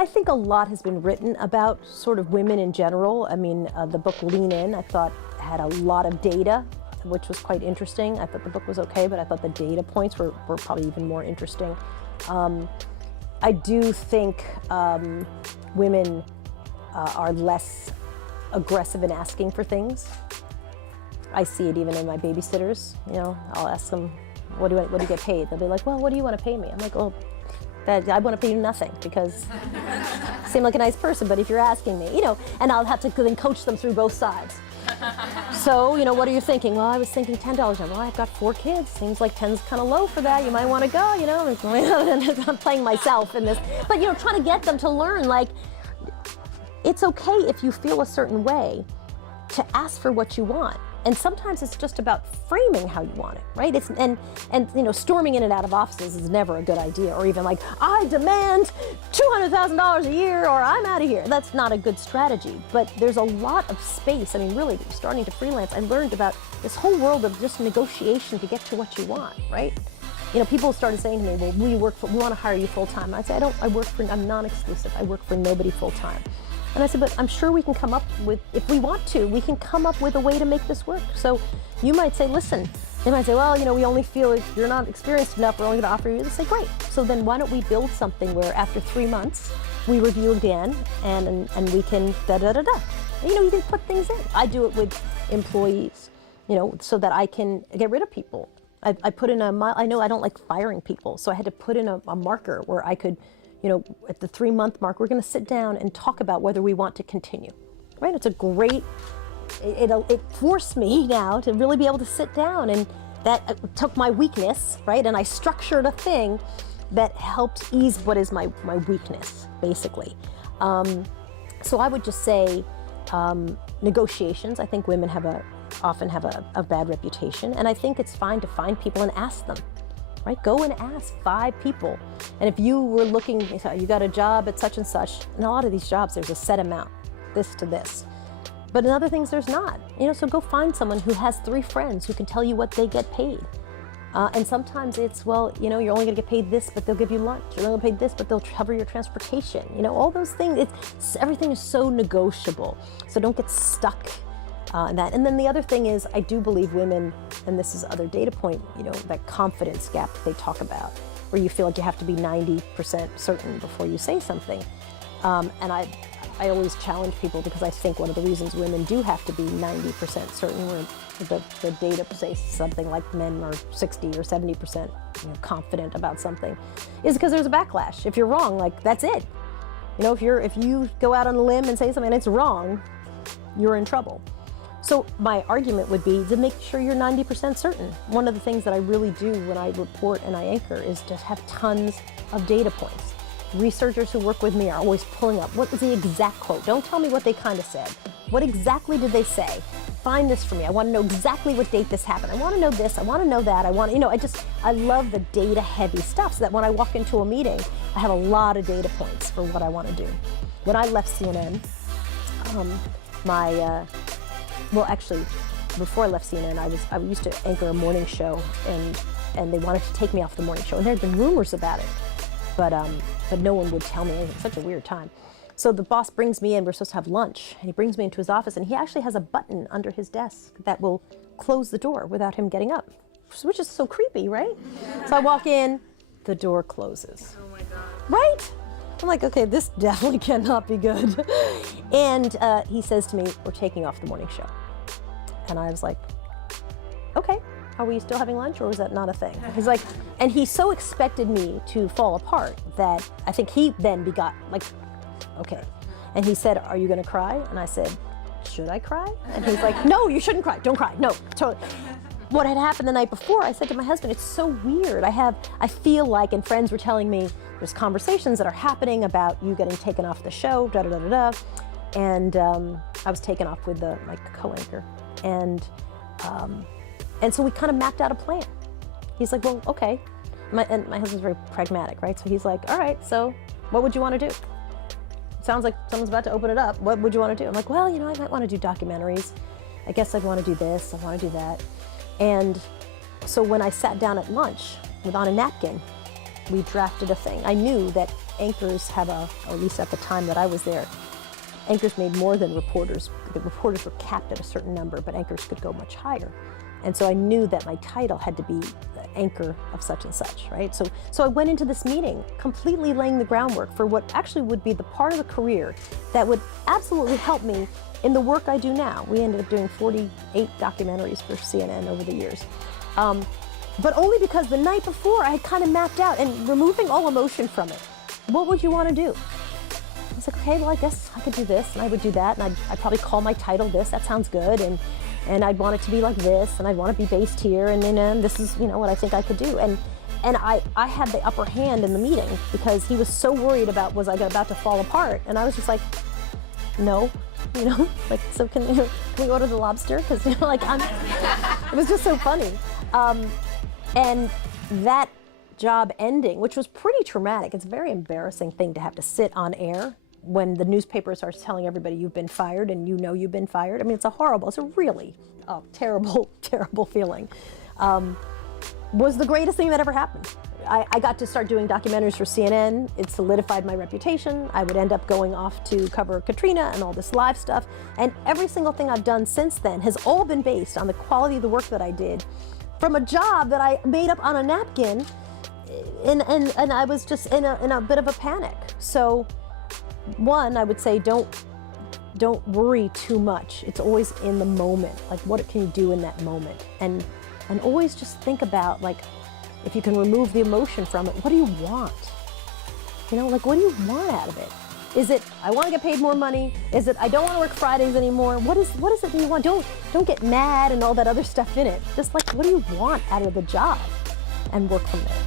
I think a lot has been written about sort of women in general. I mean, the book Lean In, I thought, had a lot of data, which was quite interesting. I thought the book was okay, but I thought the data points were probably even more interesting. I do think women are less aggressive in asking for things. I see it even in my babysitters. You know, I'll ask them, what do you get paid? They'll be like, well, what do you want to pay me? I'm like, well, I want to pay you nothing because you seem like a nice person, but if you're asking me, you know, and I'll have to then coach them through both sides. So, you know, what are you thinking? Well, I was thinking $10. Well, I've got 4 kids. Seems like 10's kind of low for that. You might want to go, you know. I'm playing myself in this. But, you know, trying to get them to learn, like, it's okay if you feel a certain way to ask for what you want. And sometimes it's just about framing how you want it, right? And you know, storming in and out of offices is never a good idea, or even like, I demand $200,000 a year or I'm out of here. That's not a good strategy, but there's a lot of space. I mean, really, starting to freelance, I learned about this whole world of just negotiation to get to what you want, right? You know, people started saying to me, well, we want to hire you full time. I say, I'm non-exclusive. I work for nobody full time. And I said, but I'm sure we can come up with, if we want to, we can come up with a way to make this work. So you might say, listen, they might say, well, you know, we only feel like you're not experienced enough, we're only going to offer you this. I say, great. So then why don't we build something where after 3 months, we review again and we can da-da-da-da. You know, you can put things in. I do it with employees, you know, so that I can get rid of people. I put in I know I don't like firing people, so I had to put in a marker where I could, you know, at the 3-month mark, we're going to sit down and talk about whether we want to continue, right? It's a great, it forced me now to really be able to sit down, and that took my weakness, right? And I structured a thing that helped ease what is my weakness, basically. So I would just say negotiations. I think women often have a bad reputation, and I think it's fine to find people and ask them. Right? Go and ask 5 people. And if you were looking, you got a job at such and such, and a lot of these jobs, there's a set amount, this to this. But in other things, there's not. You know, so go find someone who has 3 friends who can tell you what they get paid. And sometimes it's, well, you know, you're only gonna get paid this, but they'll give you lunch. You're only gonna get paid this, but they'll cover your transportation. You know, all those things, everything is so negotiable. So don't get stuck in that. And then the other thing is, I do believe women, and this is other data point, you know, that confidence gap that they talk about, where you feel like you have to be 90% certain before you say something. And I always challenge people, because I think one of the reasons women do have to be 90% certain, where the data says something like men are 60 or 70% confident about something, is because there's a backlash. If you're wrong, like, that's it. You know, if you go out on a limb and say something and it's wrong, you're in trouble. So my argument would be to make sure you're 90% certain. One of the things that I really do when I report and I anchor is to have tons of data points. Researchers who work with me are always pulling up, what was the exact quote? Don't tell me what they kind of said. What exactly did they say? Find this for me. I want to know exactly what date this happened. I want to know this, I want to know that. I love the data heavy stuff, so that when I walk into a meeting, I have a lot of data points for what I want to do. When I left CNN, well, actually, before I left CNN, I used to anchor a morning show, and they wanted to take me off the morning show, and there had been rumors about it, but no one would tell me anything. It's such a weird time. So the boss brings me in, we're supposed to have lunch, and he brings me into his office, and he actually has a button under his desk that will close the door without him getting up, which is so creepy, right? So I walk in, the door closes. Oh my God. Right? I'm like, okay, this definitely cannot be good. And he says to me, we're taking off the morning show. And I was like, okay, are we still having lunch, or was that not a thing? He's like, and he so expected me to fall apart that I think he then got like, okay. And he said, are you gonna cry? And I said, should I cry? And he's like, no, you shouldn't cry, don't cry, no, totally. What had happened the night before, I said to my husband, it's so weird. I feel like, and friends were telling me, there's conversations that are happening about you getting taken off the show, da-da-da-da-da. And I was taken off with my co-anchor. And so we kind of mapped out a plan. He's like, well, okay. And my husband's very pragmatic, right? So he's like, all right, so what would you want to do? Sounds like someone's about to open it up. What would you want to do? I'm like, well, you know, I might want to do documentaries. I guess I'd want to do this, I want to do that. And so when I sat down at lunch on a napkin, we drafted a thing. I knew that anchors have or at least at the time that I was there, anchors made more than reporters. The reporters were capped at a certain number, but anchors could go much higher. And so I knew that my title had to be the anchor of such and such, right? So I went into this meeting completely laying the groundwork for what actually would be the part of the career that would absolutely help me in the work I do now. We ended up doing 48 documentaries for CNN over the years. But only because the night before I had kind of mapped out and removing all emotion from it. What would you want to do? I was like, okay, well, I guess I could do this, and I would do that, and I'd probably call my title this, that sounds good, and I'd want it to be like this, and I'd want to be based here, and then this is, what I think I could do. And I had the upper hand in the meeting because he was so worried about was I about to fall apart, and I was just like, no, like, so can we order the lobster? Because it was just so funny. And that job ending, which was pretty traumatic. It's a very embarrassing thing to have to sit on air when the newspaper starts telling everybody you've been fired and you've been fired. I mean, it's a really terrible, terrible feeling. Was the greatest thing that ever happened. I got to start doing documentaries for CNN. It solidified my reputation. I would end up going off to cover Katrina and all this live stuff. And every single thing I've done since then has all been based on the quality of the work that I did from a job that I made up on a napkin. And I was just in a bit of a panic. So one, I would say don't worry too much. It's always in the moment. Like, what can you do in that moment? And always just think about, like, if you can remove the emotion from it, what do you want? Like, what do you want out of it? Is it, I want to get paid more money? Is it, I don't want to work Fridays anymore? What is it that you want? Don't get mad and all that other stuff in it. Just like, what do you want out of the job? And work from there.